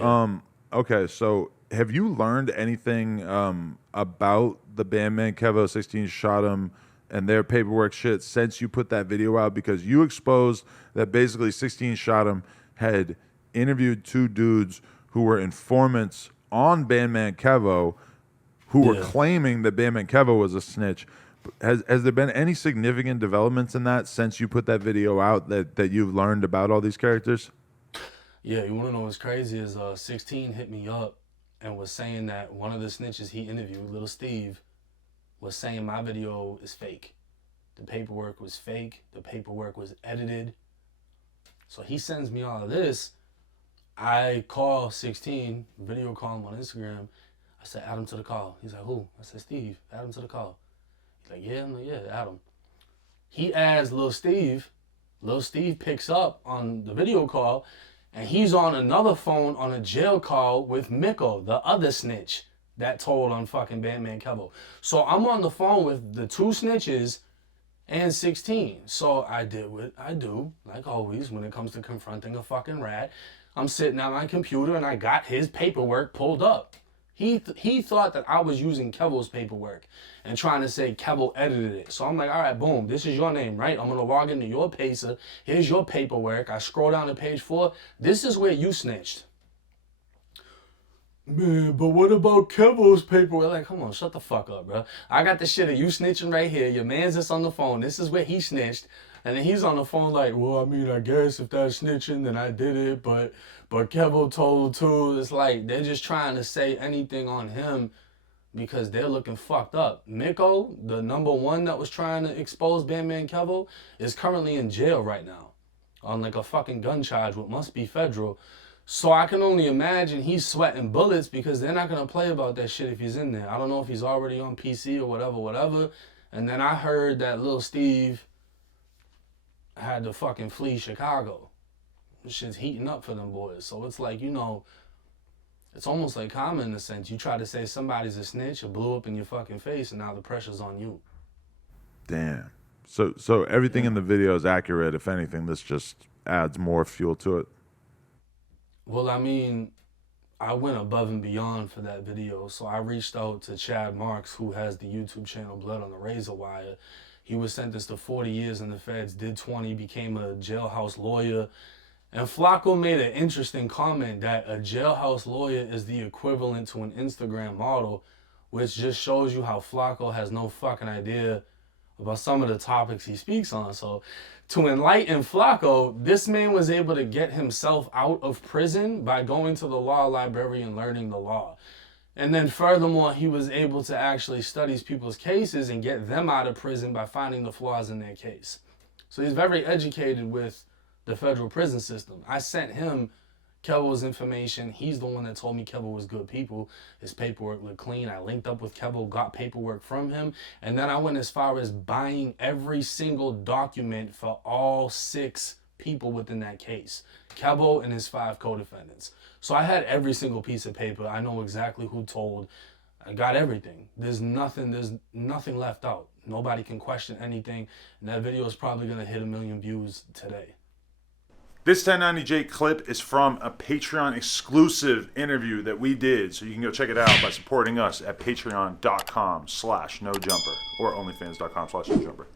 Okay, so have you learned anything about the Bandman Kevo 16 shot 'em and their paperwork shit since you put that video out? Because you exposed that basically 16 shot 'em had interviewed two dudes who were informants on Bandman Kevo who were claiming that Bandman Kevo was a snitch. Has there been any significant developments in that since you put that video out that you've learned about all these characters? Yeah, you want to know what's crazy is 16 hit me up and was saying that one of the snitches he interviewed, Little Steve, was saying my video is fake. The paperwork was fake. The paperwork was edited. So he sends me all of this. I call 16, video call him on Instagram. I said, add him to the call. He's like, who? I said, Steve, add him to the call. He's like, yeah, I'm like, yeah, add him. He adds Lil Steve. Lil Steve picks up on the video call, and he's on another phone on a jail call with Miko, the other snitch that told on fucking Bandman Kevo. So I'm on the phone with the two snitches and 16. So I did what I do, like always, when it comes to confronting a fucking rat. I'm sitting at my computer and I got his paperwork pulled up. He thought that I was using Kevo's paperwork and trying to say Kevo edited it. So I'm like, all right, boom, this is your name, right? I'm going to log into your Pacer. Here's your paperwork. I scroll down to page 4. This is where you snitched. Man, but what about Kevo's paperwork? Like, come on, shut the fuck up, bro. I got the shit of you snitching right here. Your man's just on the phone. This is where he snitched. And then he's on the phone like, well, I mean, I guess if that's snitching, then I did it. But Kevo told too. It's like they're just trying to say anything on him because they're looking fucked up. Miko, the number one that was trying to expose Bandman Kevo, is currently in jail right now on like a fucking gun charge, what must be federal. So I can only imagine he's sweating bullets because they're not going to play about that shit if he's in there. I don't know if he's already on PC or whatever. And then I heard that Lil Steve had to fucking flee Chicago. This shit's heating up for them boys. So it's like, you know, it's almost like karma in a sense. You try to say somebody's a snitch, it blew up in your fucking face, and now the pressure's on you. Damn. So everything in the video is accurate. If anything, this just adds more fuel to it. Well, I mean, I went above and beyond for that video. So I reached out to Chad Marks, who has the YouTube channel Blood on the Razor Wire. He was sentenced to 40 years in the feds, did 20, became a jailhouse lawyer. And Flacco made an interesting comment that a jailhouse lawyer is the equivalent to an Instagram model, which just shows you how Flacco has no fucking idea about some of the topics he speaks on. So to enlighten Flacco, this man was able to get himself out of prison by going to the law library and learning the law. And then furthermore, he was able to actually study people's cases and get them out of prison by finding the flaws in their case. So he's very educated with the federal prison system. I sent him Kevo's information. He's the one that told me Kevo was good people. His paperwork looked clean. I linked up with Kevo, got paperwork from him. And then I went as far as buying every single document for all 6 people within that case. Kevo and his 5 co-defendants. So I had every single piece of paper. I know exactly who told. I got everything. There's nothing left out. Nobody can question anything. And that video is probably going to hit 1 million views today. This 1090J clip is from a Patreon exclusive interview that we did. So you can go check it out by supporting us at patreon.com/nojumper or onlyfans.com/nojumper.